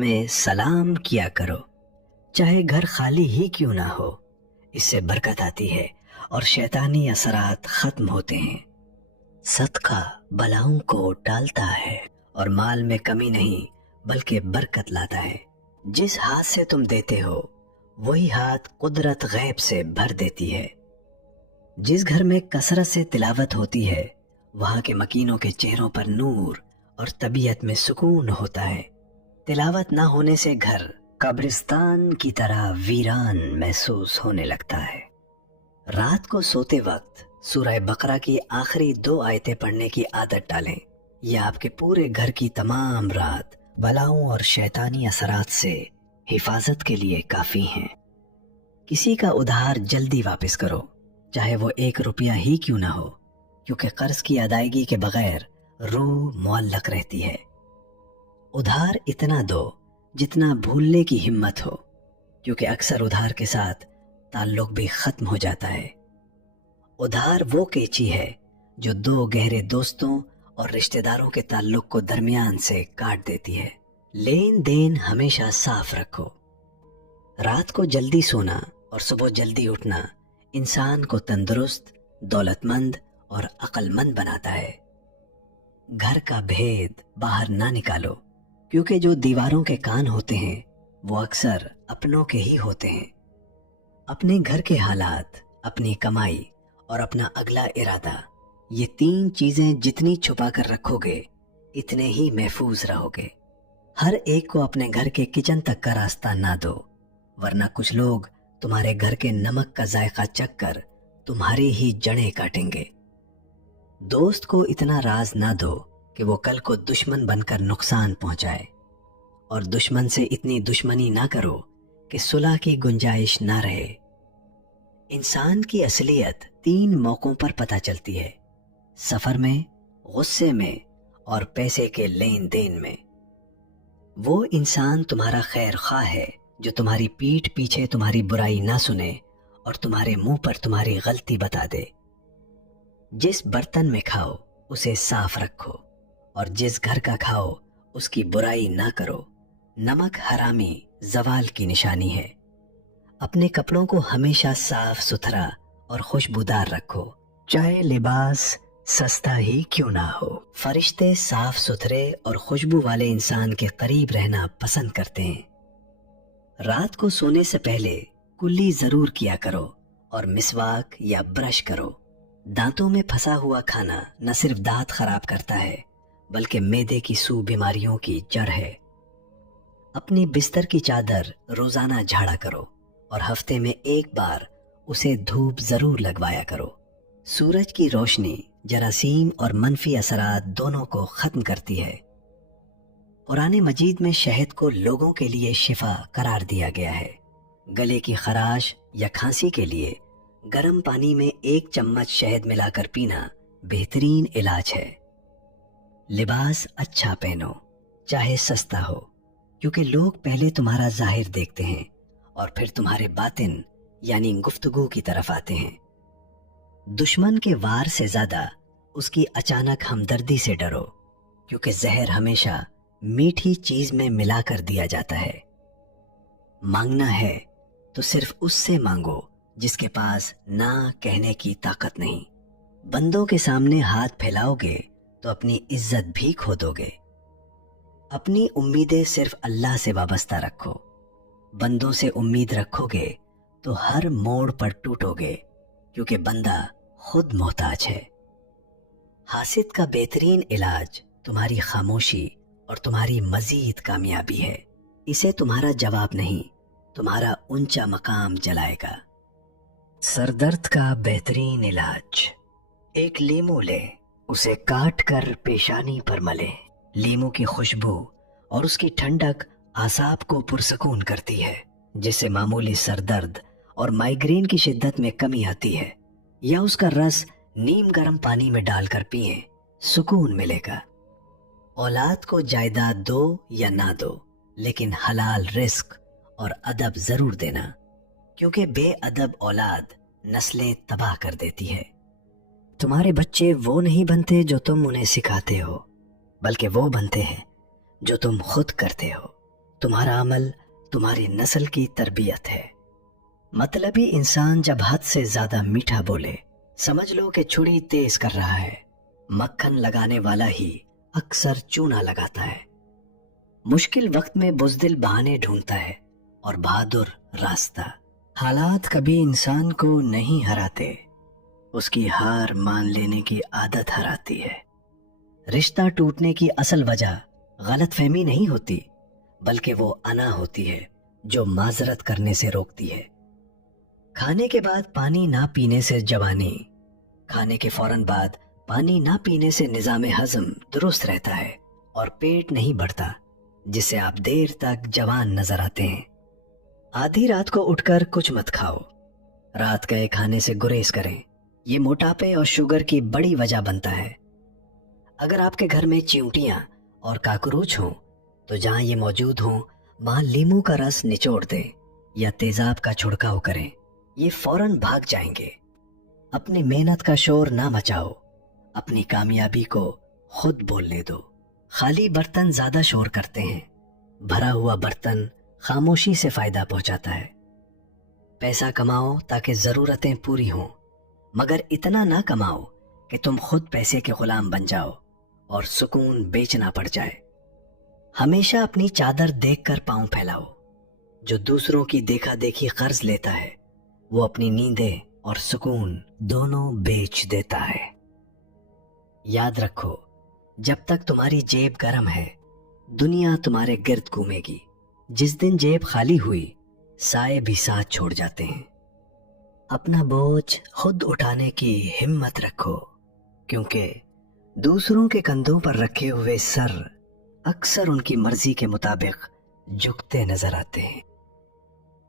में सलाम किया करो, चाहे घर खाली ही क्यों ना हो। इससे बरकत आती है और शैतानी असरात खत्म होते हैं। सदका बलाओं को टालता है और माल में कमी नहीं बल्कि बरकत लाता है। जिस हाथ से तुम देते हो वही हाथ कुदरत गैब से भर देती है। जिस घर में कसरत से तिलावत होती है वहाँ के मकीनों के चेहरों पर नूर और तबीयत में सुकून होता है। तिलावत ना होने से घर कब्रिस्तान की तरह वीरान महसूस होने लगता है। रात को सोते वक्त सूरह बकरा की आखिरी 2 आयतें पढ़ने की आदत डालें। यह आपके पूरे घर की तमाम रात बलाओं और शैतानी असरात से हिफाजत के लिए काफ़ी हैं। किसी का उधार जल्दी वापस करो, चाहे वो 1 रुपया ही क्यों ना हो, क्योंकि कर्ज की अदायगी के बगैर रूह मुअल्लक रहती है। उधार इतना दो जितना भूलने की हिम्मत हो, क्योंकि अक्सर उधार के साथ ताल्लुक भी ख़त्म हो जाता है। उधार वो कैंची है जो 2 गहरे दोस्तों और रिश्तेदारों के ताल्लुक को दरमियान से काट देती है। लेन देन हमेशा साफ रखो। रात को जल्दी सोना और सुबह जल्दी उठना इंसान को तंदुरुस्त, दौलतमंद और अक्लमंद बनाता है। घर का भेद बाहर ना निकालो, क्योंकि जो दीवारों के कान होते हैं वो अक्सर अपनों के ही होते हैं। अपने घर के हालात, अपनी कमाई और अपना अगला इरादा, ये 3 चीजें जितनी छुपा कर रखोगे इतने ही महफूज रहोगे। हर एक को अपने घर के किचन तक का रास्ता ना दो, वरना कुछ लोग तुम्हारे घर के नमक का जायका चख कर तुम्हारी ही जड़ें काटेंगे। दोस्त को इतना राज ना दो कि वो कल को दुश्मन बनकर नुकसान पहुंचाए, और दुश्मन से इतनी दुश्मनी ना करो कि सुलह की गुंजाइश ना रहे। इंसान की असलियत 3 मौकों पर पता चलती है: सफर में, गुस्से में और पैसे के लेन देन में। वो इंसान तुम्हारा खैर खा है जो तुम्हारी पीठ पीछे तुम्हारी बुराई ना सुने और तुम्हारे मुंह पर तुम्हारी गलती बता दे। जिस बर्तन में खाओ उसे साफ रखो, और जिस घर का खाओ उसकी बुराई ना करो। नमक हरामी जवाल की निशानी है। अपने कपड़ों को हमेशा साफ सुथरा और खुशबूदार रखो, चाहे लिबास सस्ता ही क्यों ना हो। फरिश्ते साफ सुथरे और खुशबू वाले इंसान के करीब रहना पसंद करते हैं। रात को सोने से पहले कुल्ली जरूर किया करो और मिसवाक या ब्रश करो। दांतों में फंसा हुआ खाना न सिर्फ दांत खराब करता है बल्कि मैदे की सू बीमारियों की जड़ है। अपनी बिस्तर की चादर रोजाना झाड़ा करो और हफ्ते में 1 बार उसे धूप जरूर लगवाया करो। सूरज की रोशनी जरासीम और मनफी असरात दोनों को खत्म करती है। कुरान मजीद में शहद को लोगों के लिए शिफा करार दिया गया है। गले की खराश या खांसी के लिए गर्म पानी में 1 चम्मच शहद मिलाकर पीना बेहतरीन इलाज है। लिबास अच्छा पहनो, चाहे सस्ता हो, क्योंकि लोग पहले तुम्हारा जाहिर देखते हैं और फिर तुम्हारे बातिन यानी गुफ्तगू की तरफ आते हैं। दुश्मन के वार से ज्यादा उसकी अचानक हमदर्दी से डरो, क्योंकि जहर हमेशा मीठी चीज में मिलाकर दिया जाता है। मांगना है तो सिर्फ उससे मांगो जिसके पास ना कहने की ताकत नहीं। बंदों के सामने हाथ फैलाओगे तो अपनी इज्जत भी खो दोगे। अपनी उम्मीदें सिर्फ अल्लाह से वाबस्ता रखो। बंदों से उम्मीद रखोगे तो हर मोड़ पर टूटोगे, क्योंकि बंदा खुद मोहताज है। हासिद का बेहतरीन इलाज तुम्हारी खामोशी और तुम्हारी मजीद कामयाबी है। इसे तुम्हारा जवाब नहीं, तुम्हारा ऊंचा मकाम जलाएगा। सरदर्द का बेहतरीन इलाज: 1 लीमू ले, उसे काट कर पेशानी पर मले। लीमू की खुशबू और उसकी ठंडक आसाब को पुरसकून करती है, जिससे मामूली सरदर्द और माइग्रेन की शिद्दत में कमी आती है। या उसका रस नीम गर्म पानी में डालकर पिए, सुकून मिलेगा। औलाद को जायदाद दो या ना दो, लेकिन हलाल रिस्क और अदब जरूर देना, क्योंकि बेअदब औलाद नस्लें तबाह कर देती है। तुम्हारे बच्चे वो नहीं बनते जो तुम उन्हें सिखाते हो, बल्कि वो बनते हैं जो तुम खुद करते हो। تمہارا عمل تمہاری نسل کی تربیت ہے۔ مطلبی انسان جب حد سے زیادہ میٹھا بولے، سمجھ لو کہ چھری تیز کر رہا ہے۔ مکھن لگانے والا ہی اکثر چونا لگاتا ہے۔ مشکل وقت میں بزدل بہانے ڈھونڈتا ہے اور بہادر راستہ۔ حالات کبھی انسان کو نہیں ہراتے، اس کی ہار مان لینے کی عادت ہراتی ہے۔ رشتہ ٹوٹنے کی اصل وجہ غلط فہمی نہیں ہوتی، بلکہ وہ انا ہوتی ہے جو معذرت کرنے سے روکتی ہے۔ کھانے کے بعد پانی نہ پینے سے جوانی، کھانے کے فوراً بعد پانی نہ پینے سے نظام ہضم درست رہتا ہے اور پیٹ نہیں بڑھتا، جس سے آپ دیر تک جوان نظر آتے ہیں۔ آدھی رات کو اٹھ کر کچھ مت کھاؤ، رات گئے کھانے سے گریز کریں، یہ موٹاپے اور شوگر کی بڑی وجہ بنتا ہے۔ اگر آپ کے گھر میں چیونٹیاں اور کاکروچ ہوں تو جہاں یہ موجود ہوں وہاں لیموں کا رس نچوڑ دیں یا تیزاب کا چھڑکاؤ کریں، یہ فوراً بھاگ جائیں گے۔ اپنی محنت کا شور نہ مچاؤ، اپنی کامیابی کو خود بولنے دو۔ خالی برتن زیادہ شور کرتے ہیں، بھرا ہوا برتن خاموشی سے فائدہ پہنچاتا ہے۔ پیسہ کماؤ تاکہ ضرورتیں پوری ہوں، مگر اتنا نہ کماؤ کہ تم خود پیسے کے غلام بن جاؤ اور سکون بیچنا پڑ جائے۔ ہمیشہ اپنی چادر دیکھ کر پاؤں پھیلاؤ۔ جو دوسروں کی دیکھا دیکھی قرض لیتا ہے وہ اپنی نیندیں اور سکون دونوں بیچ دیتا ہے۔ یاد رکھو، جب تک تمہاری جیب گرم ہے دنیا تمہارے گرد گھومے گی۔ جس دن جیب خالی ہوئی سائے بھی ساتھ چھوڑ جاتے ہیں۔ اپنا بوجھ خود اٹھانے کی ہمت رکھو، کیونکہ دوسروں کے کندھوں پر رکھے ہوئے سر اکثر ان کی مرضی کے مطابق جھکتے نظر آتے ہیں۔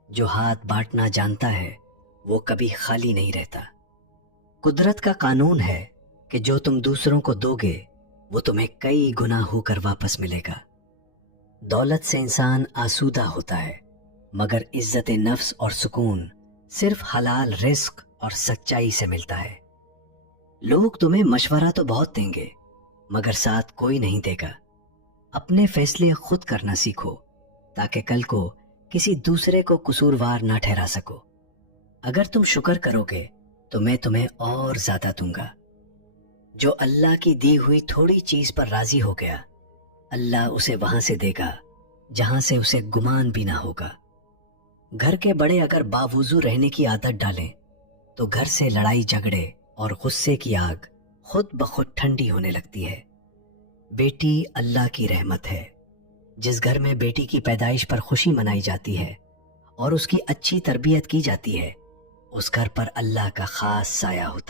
جو ہاتھ بانٹنا جانتا ہے وہ کبھی خالی نہیں رہتا۔ قدرت کا قانون ہے کہ جو تم دوسروں کو دو گے وہ تمہیں کئی گنا ہو کر واپس ملے گا۔ دولت سے انسان آسودہ ہوتا ہے، مگر عزت نفس اور سکون صرف حلال رزق اور سچائی سے ملتا ہے۔ لوگ تمہیں مشورہ تو بہت دیں گے مگر ساتھ کوئی نہیں دے گا۔ اپنے فیصلے خود کرنا سیکھو تاکہ کل کو کسی دوسرے کو قصوروار نہ ٹھہرا سکو۔ اگر تم شکر کرو گے تو میں تمہیں اور زیادہ دوں گا۔ جو اللہ کی دی ہوئی تھوڑی چیز پر راضی ہو گیا، اللہ اسے وہاں سے دے گا جہاں سے اسے گمان بھی نہ ہوگا۔ گھر کے بڑے اگر باوضو رہنے کی عادت ڈالیں تو گھر سے لڑائی جھگڑے اور غصے کی آگ خود بخود ٹھنڈی ہونے لگتی ہے۔ بیٹی اللہ کی رحمت ہے۔ جس گھر میں بیٹی کی پیدائش پر خوشی منائی جاتی ہے اور اس کی اچھی تربیت کی جاتی ہے، اس گھر پر اللہ کا خاص سایہ ہوتا ہے۔